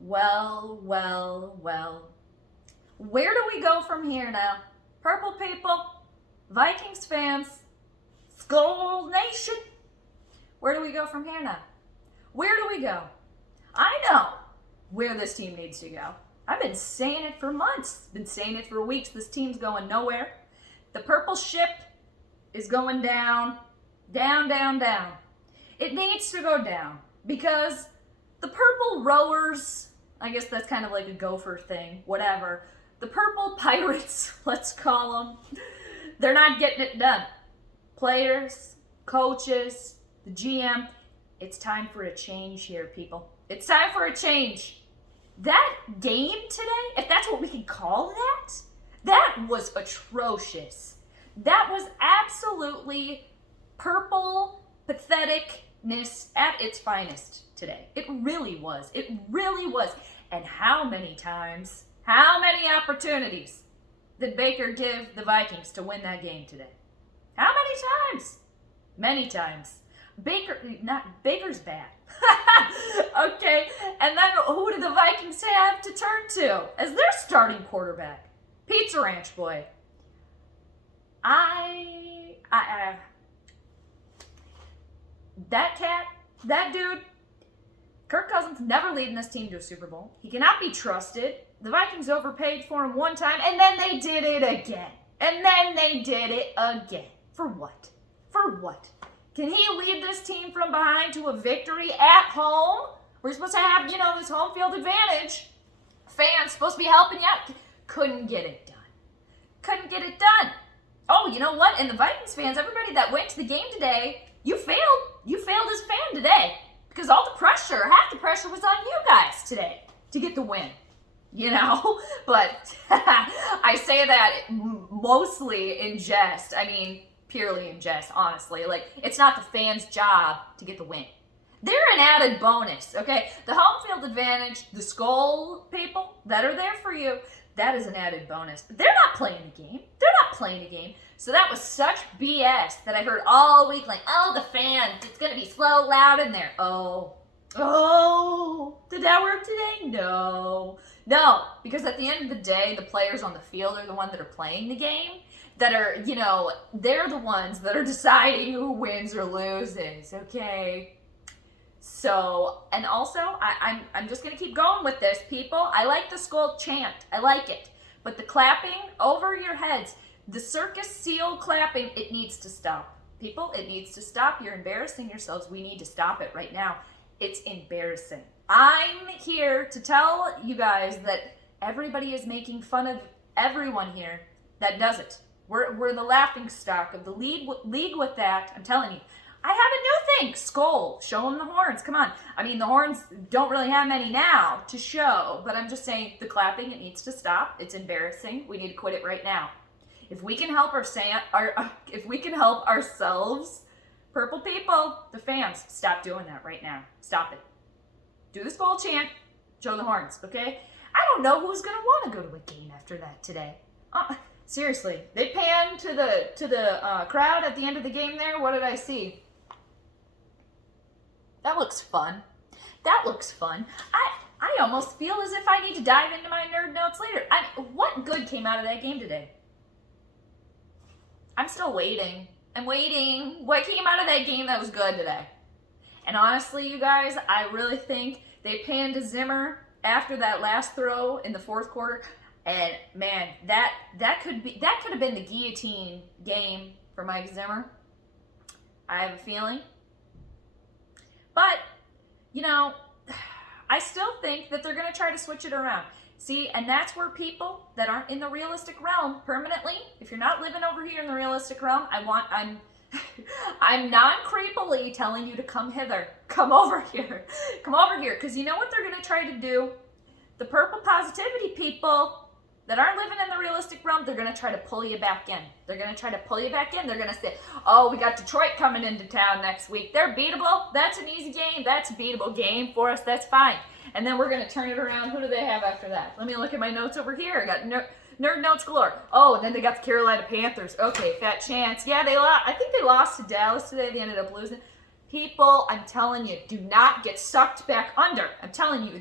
Well, well, well. Where do we go from here now? Purple people, Vikings fans, Skull Nation. Where do we go from here now? Where do we go? I know where this team needs to go. I've been saying it for months, been saying it for weeks. This team's going nowhere. The purple ship is going down, down, down, down. It needs to go down because the purple rowers, I guess that's kind of like a gopher thing, whatever. The purple pirates, let's call them, they're not getting it done. Players, coaches, the GM, it's time for a change here, people. It's time for a change. That game today, if that's what we can call that was atrocious. That was absolutely purple patheticness at its finest today. It really was. It really was. And how many times, how many opportunities did Baker give the Vikings to win that game today? How many times? Many times. Baker's bad. Okay, and then who did the Vikings have to turn to as their starting quarterback? Pizza Ranch boy. That dude, Kirk Cousins never leading this team to a Super Bowl. He cannot be trusted. The Vikings overpaid for him one time, and then they did it again. For what? For what? Can he lead this team from behind to a victory at home? We're supposed to have, this home field advantage. Fans supposed to be helping you out. Couldn't get it done. Oh, you know what? And the Vikings fans, everybody that went to the game today, you failed. You failed as a fan today. Because half the pressure was on you guys today to get the win. But I say that mostly in jest. I mean, purely in jest, honestly. Like, it's not the fans' job to get the win. They're an added bonus, okay? The home field advantage, the skull people that are there for you, that is an added bonus. But they're not playing a game. So that was such BS that I heard all week, like, oh, the fans, it's going to be slow, loud in there. Oh, did that work today? No, because at the end of the day, the players on the field are the ones that are playing the game, that are, they're the ones that are deciding who wins or loses, okay? So, and also, I'm just going to keep going with this, people. I like the skull chant. I like it. But the clapping over your heads, the circus seal clapping, it needs to stop. People, it needs to stop. You're embarrassing yourselves. We need to stop it right now. It's embarrassing. I'm here to tell you guys that everybody is making fun of everyone here that does it. We're the laughing stock of the league with that. I'm telling you. I have a new thing. Skull. Show them the horns. Come on. I mean, the horns don't really have many now to show, but I'm just saying the clapping, it needs to stop. It's embarrassing. We need to quit it right now. If we can help ourselves, purple people, the fans, stop doing that right now. Stop it. Do the skull chant. Show the horns, okay? I don't know who's going to want to go to a game after that today. Seriously. They panned to the crowd at the end of the game there. What did I see? That looks fun. I almost feel as if I need to dive into my nerd notes later. What good came out of that game today? I'm still waiting. I'm waiting. What came out of that game that was good today? And honestly, you guys, I really think they panned to Zimmer after that last throw in the fourth quarter. And man, that could have been the guillotine game for Mike Zimmer. I have a feeling. But, I still think that they're going to try to switch it around. See, and that's where people that aren't in the realistic realm permanently, if you're not living over here in the realistic realm, I'm non-creepily telling you to come hither. Come over here. Because you know what they're going to try to do? The purple positivity people that aren't living in the realistic realm, they're going to try to pull you back in. They're going to say, oh, we got Detroit coming into town next week. They're beatable. That's an easy game. That's a beatable game for us. That's fine. And then we're going to turn it around. Who do they have after that? Let me look at my notes over here. I got nerd notes galore. Oh, and then they got the Carolina Panthers. Okay, fat chance. Yeah, they lost. I think they lost to Dallas today. They ended up losing. People, I'm telling you, do not get sucked back under. I'm telling you,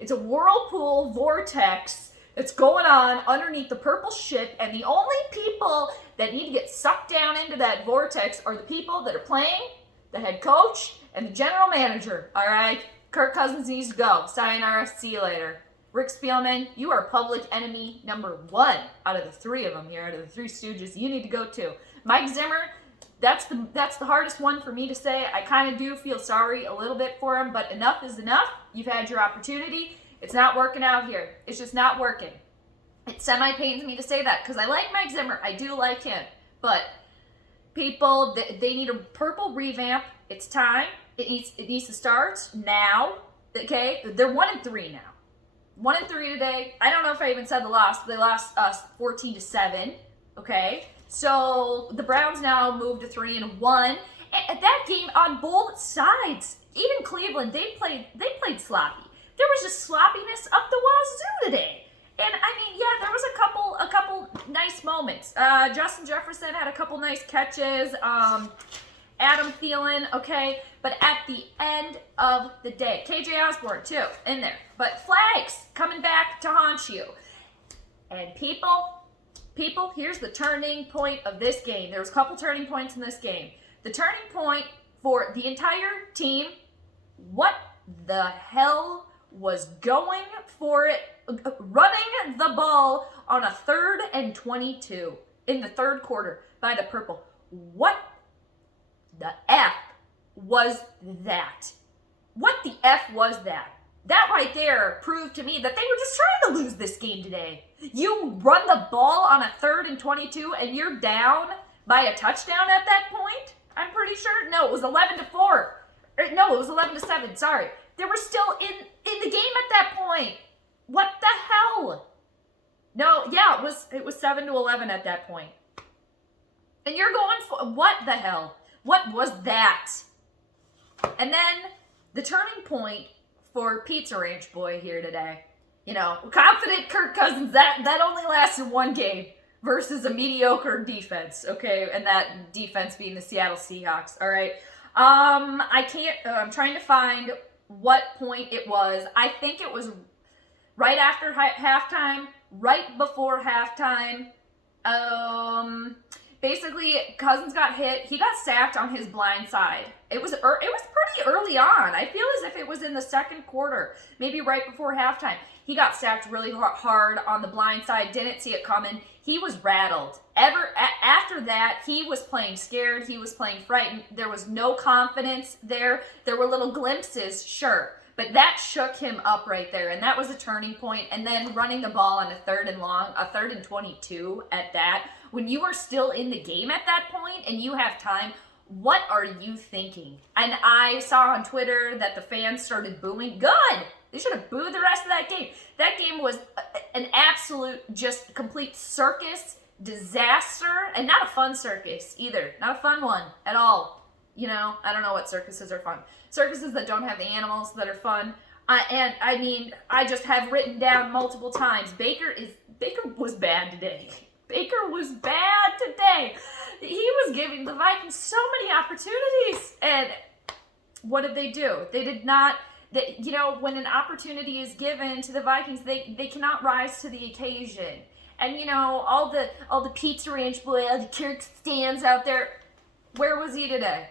it's a whirlpool vortex that's going on underneath the purple ship, and the only people that need to get sucked down into that vortex are the people that are playing, the head coach, and the general manager, all right? Kirk Cousins needs to go. Sayonara, see you later. Rick Spielman, you are public enemy number 1 out of the 3 of them here, out of the 3 Stooges. You need to go too. Mike Zimmer, that's the hardest one for me to say. I kind of do feel sorry a little bit for him, but enough is enough. You've had your opportunity. It's not working out here. It's just not working. It semi-pains me to say that because I like Mike Zimmer. I do like him. But people, they need a purple revamp. It's time. It needs to start now. Okay? They're 1-3 now. 1-3 today. I don't know if I even said the loss, but they lost us 14-7. Okay? So the Browns now moved to 3-1. At that game on both sides, even Cleveland, they played sloppy. There was just sloppiness up the wazoo today. And I mean, yeah, there was a couple nice moments. Justin Jefferson had a couple nice catches. Adam Thielen, okay. But at the end of the day, KJ Osborne too, in there. But flags coming back to haunt you. And people, here's the turning point of this game. There was a couple turning points in this game. The turning point for the entire team, what the hell was going for it, running the ball on a 3rd and 22 in the 3rd quarter by the purple. What the F was that? What the F was that? That right there proved to me that they were just trying to lose this game today. You run the ball on a 3rd and 22 and you're down by a touchdown at that point? I'm pretty sure. No, it was 11-4. No, it was 11-7. Sorry. They were still in the game at that point. What the hell? No, yeah, it was 7-11 at that point. And you're going for what the hell? What was that? And then the turning point for Pizza Ranch Boy here today. You know, confident Kirk Cousins, that only lasted 1 game versus a mediocre defense, okay? And that defense being the Seattle Seahawks, all right? I'm trying to find what point it was. I think it was right after halftime, right before halftime. Basically, Cousins got hit. He got sacked on his blind side. It was pretty early on. I feel as if it was in the 2nd quarter, maybe right before halftime. He got sacked really hard on the blind side. Didn't see it coming. He was rattled. After that, he was playing scared. He was playing frightened. There was no confidence there. There were little glimpses, sure. But that shook him up right there, and that was a turning point. And then running the ball on a 3rd and long, a 3rd and 22 at that. When you are still in the game at that point and you have time, what are you thinking? And I saw on Twitter that the fans started booing. Good! They should have booed the rest of that game. That game was an absolute, just complete circus disaster, and not a fun circus either. Not a fun one at all. You know, I don't know what circuses are fun. Circuses that don't have the animals that are fun. And I mean, I just have written down multiple times, Baker was bad today. Baker was bad today. He was giving the Vikings so many opportunities. And what did they do? They did not, you know, when an opportunity is given to the Vikings, they cannot rise to the occasion. And, you know, all the Pizza Ranch Boy, all the Kirk stands out there, where was he today?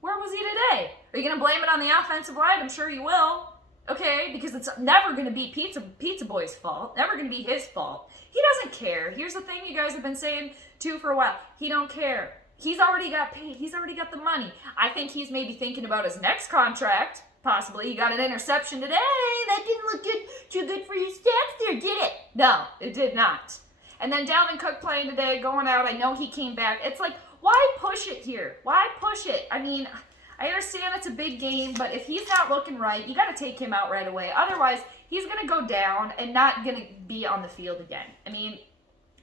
Where was he today? Are you going to blame it on the offensive line? I'm sure you will. Okay, because it's never going to be Pizza Boy's fault. Never going to be his fault. He doesn't care. Here's the thing you guys have been saying, too, for a while. He don't care. He's already got paid. He's already got the money. I think he's maybe thinking about his next contract, possibly. He got an interception today. That didn't look too good for your stats there, did it? No, it did not. And then Dalvin Cook playing today, going out. I know he came back. It's like, why push it here? Why push it? I mean, I understand it's a big game, but if he's not looking right, you got to take him out right away. Otherwise, he's going to go down and not going to be on the field again. I mean,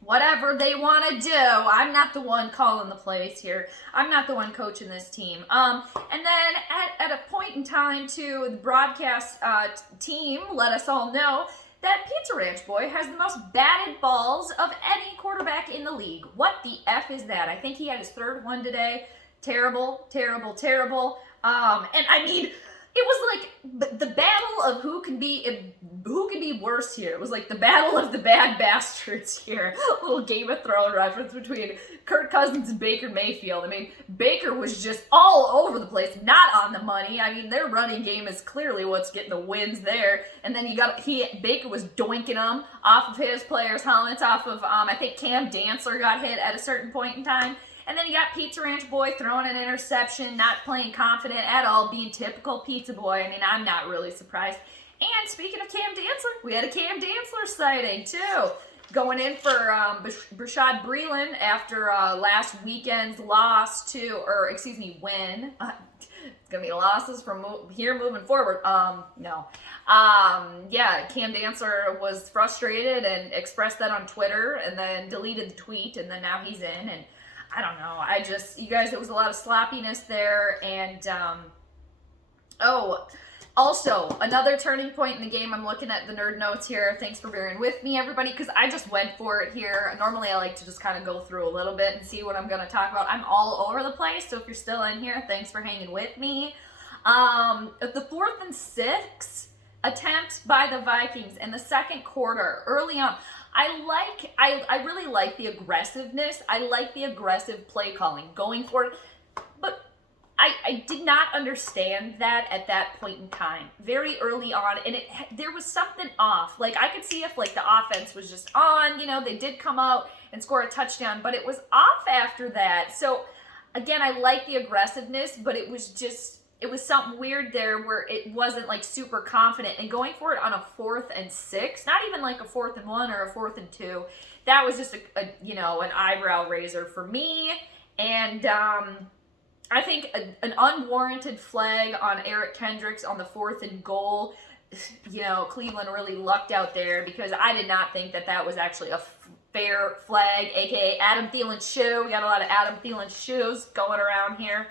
whatever they want to do. I'm not the one calling the plays here. I'm not the one coaching this team. And then at a point in time, too, the broadcast team let us all know that Pizza Ranch Boy has the most batted balls of any quarterback in the league. What the F is that? I think he had his 3rd one today. Terrible, terrible, terrible. And I mean, it was like the battle of who can be worse here. It was like the battle of the bad bastards here. A little Game of Thrones reference between Kirk Cousins and Baker Mayfield. I mean, Baker was just all over the place, not on the money. I mean, their running game is clearly what's getting the wins there. And then Baker was doinking them off of his players' helmets, off of I think Cam Dantzler got hit at a certain point in time. And then you got Pizza Ranch Boy throwing an interception, not playing confident at all, being typical Pizza Boy. I mean, I'm not really surprised. And speaking of Cam Dantzler, we had a Cam Dantzler sighting too. Going in for Brashad Breeland after last weekend's loss win. It's going to be losses from here moving forward. No. Yeah, Cam Dantzler was frustrated and expressed that on Twitter and then deleted the tweet, and then now he's in, and I don't know. You guys, it was a lot of sloppiness there. And, also, another turning point in the game. I'm looking at the nerd notes here. Thanks for bearing with me, everybody, because I just went for it here. Normally, I like to just kind of go through a little bit and see what I'm going to talk about. I'm all over the place, so if you're still in here, thanks for hanging with me. The 4th and 6 attempt by the Vikings in the second quarter, early on, I really like the aggressiveness. I like the aggressive play calling, going for it. But I did not understand that at that point in time, very early on, and there was something off. Like, I could see if, like, the offense was just on, they did come out and score a touchdown, but it was off after that. So, again, I like the aggressiveness, but it was something weird there where it wasn't, like, super confident. And going for it on a 4th and 6, not even like a 4th and 1 or a 4th and 2, that was just an eyebrow raiser for me. And I think an unwarranted flag on Eric Kendricks on the 4th and goal. Cleveland really lucked out there, because I did not think that was actually a fair flag, aka Adam Thielen's shoe. We got a lot of Adam Thielen's shoes going around here.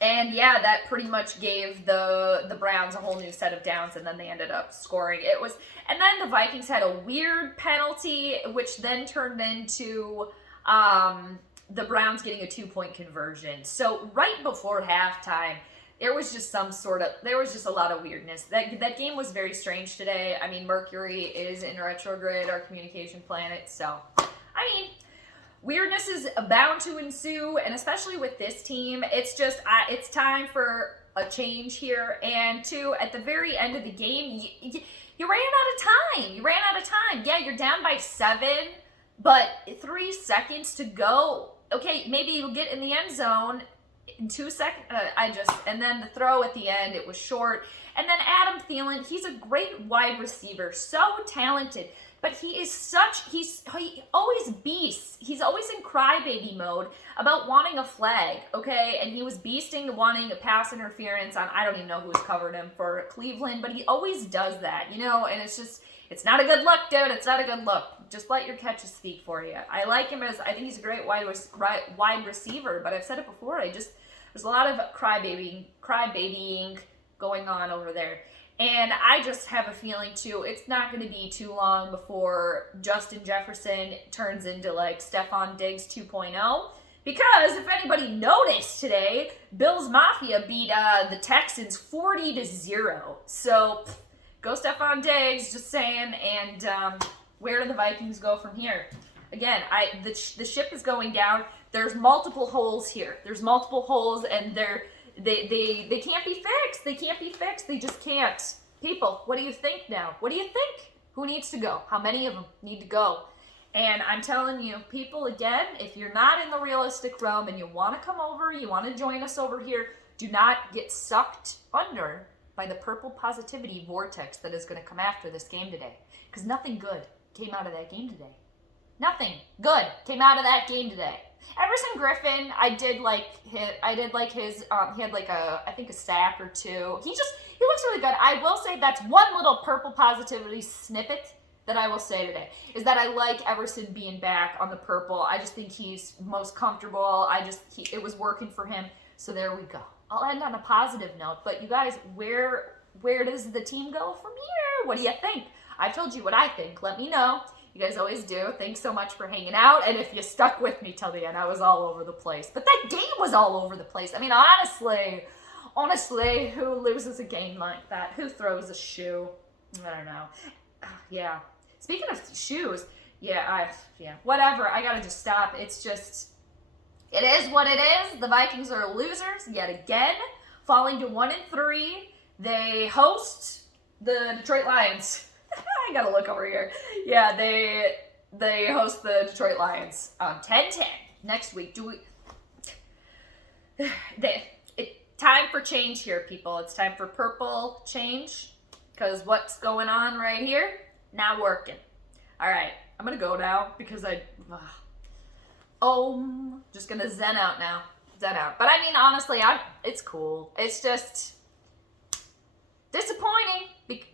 And yeah, that pretty much gave the Browns a whole new set of downs, and then they ended up scoring. And then the Vikings had a weird penalty, which then turned into the Browns getting a 2-point conversion. So right before halftime, there was just a lot of weirdness. That game was very strange today. I mean, Mercury is in retrograde, our communication planet. So, I mean, weirdness is bound to ensue, and especially with this team, it's time for a change here. And two, at the very end of the game, you ran out of time. Yeah, you're down by 7, but 3 seconds to go. Okay, maybe you'll get in the end zone in 2 seconds. And then the throw at the end, it was short. And then Adam Thielen, he's a great wide receiver, so talented. But he always beasts. He's always in crybaby mode about wanting a flag, okay? And he was beasting, wanting a pass interference on, I don't even know who's covered him for Cleveland, but he always does that, and it's not a good look, dude. It's not a good look. Just let your catches speak for you. I like him I think he's a great wide receiver, but I've said it before, there's a lot of crybabying going on over there. And I just have a feeling, too, it's not going to be too long before Justin Jefferson turns into, like, Stephon Diggs 2.0. Because if anybody noticed today, Bills Mafia beat the Texans 40-0. So, go Stephon Diggs, just saying. And where do the Vikings go from here? Again, the ship is going down. There's multiple holes here. There's multiple holes, and they can't be fixed. They can't be fixed. They just can't. People, what do you think now? What do you think? Who needs to go? How many of them need to go? And I'm telling you, people, again, if you're not in the realistic realm and you want to come over, you want to join us over here, do not get sucked under by the purple positivity vortex that is going to come after this game today. Because nothing good came out of that game today. Nothing good came out of that game today. Everson Griffin, I did like his, he had like I think a sack or 2. He looks really good. I will say that's one little purple positivity snippet that I will say today, is that I like Everson being back on the purple. I just think he's most comfortable. It was working for him. So there we go. I'll end on a positive note, but you guys, where does the team go from here? What do you think? I've told you what I think. Let me know. You guys always do. Thanks so much for hanging out. And if you stuck with me till the end, I was all over the place. But that game was all over the place. I mean, honestly, who loses a game like that? Who throws a shoe? I don't know. Yeah. Speaking of shoes, whatever. I gotta just stop. It's just, it is what it is. The Vikings are losers yet again, falling to 1-3. They host the Detroit Lions. I gotta look over here. Yeah, they host the Detroit Lions on 10-10 next week. Time for change here, people. It's time for purple change, because what's going on right here? Not working. All right, I'm gonna go now because just gonna zen out now. Zen out. But I mean, honestly, it's cool. It's just disappointing.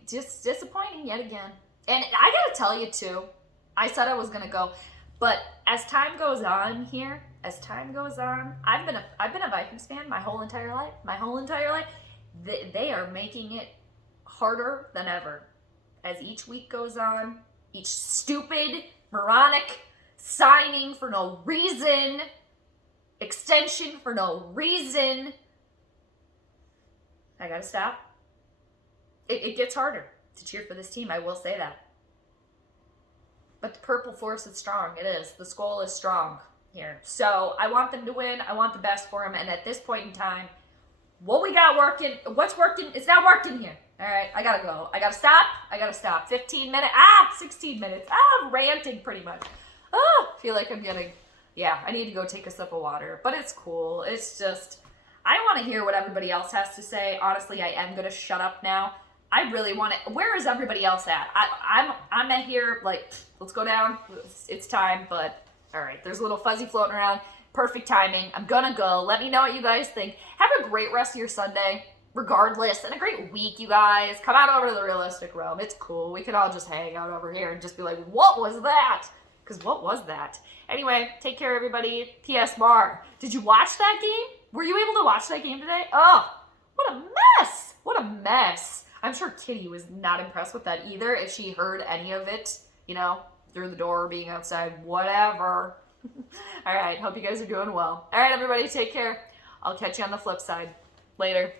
Just disappointing yet again. And I gotta tell you too, I said I was gonna go, but as time goes on here, I've been a Vikings fan my whole entire life. They are making it harder than ever. As each week goes on, each stupid, moronic signing for no reason, extension for no reason. I gotta stop. It gets harder to cheer for this team, I will say that. But the purple force is strong. It is. The skull is strong here. So I want them to win. I want the best for them. And at this point in time, what we got working, what's working, it's not working here. All right, I gotta go. I gotta stop. 15 minutes. 16 minutes. I'm ranting pretty much. I feel like I'm getting, I need to go take a sip of water. But it's cool. It's just, I want to hear what everybody else has to say. Honestly, I am going to shut up now. I really want to, where is everybody else at? I'm at here, like, let's go down. It's time, but all right, there's a little fuzzy floating around. Perfect timing. I'm going to go. Let me know what you guys think. Have a great rest of your Sunday, regardless, and a great week, you guys. Come out over to the Realistic Realm. It's cool. We can all just hang out over here and just be like, what was that? Because what was that? Anyway, take care, everybody. P.S. Mar, did you watch that game? Were you able to watch that game today? Oh, what a mess. What a mess. I'm sure Kitty was not impressed with that either if she heard any of it, through the door, being outside, whatever. All right, hope you guys are doing well. All right, everybody, take care. I'll catch you on the flip side. Later.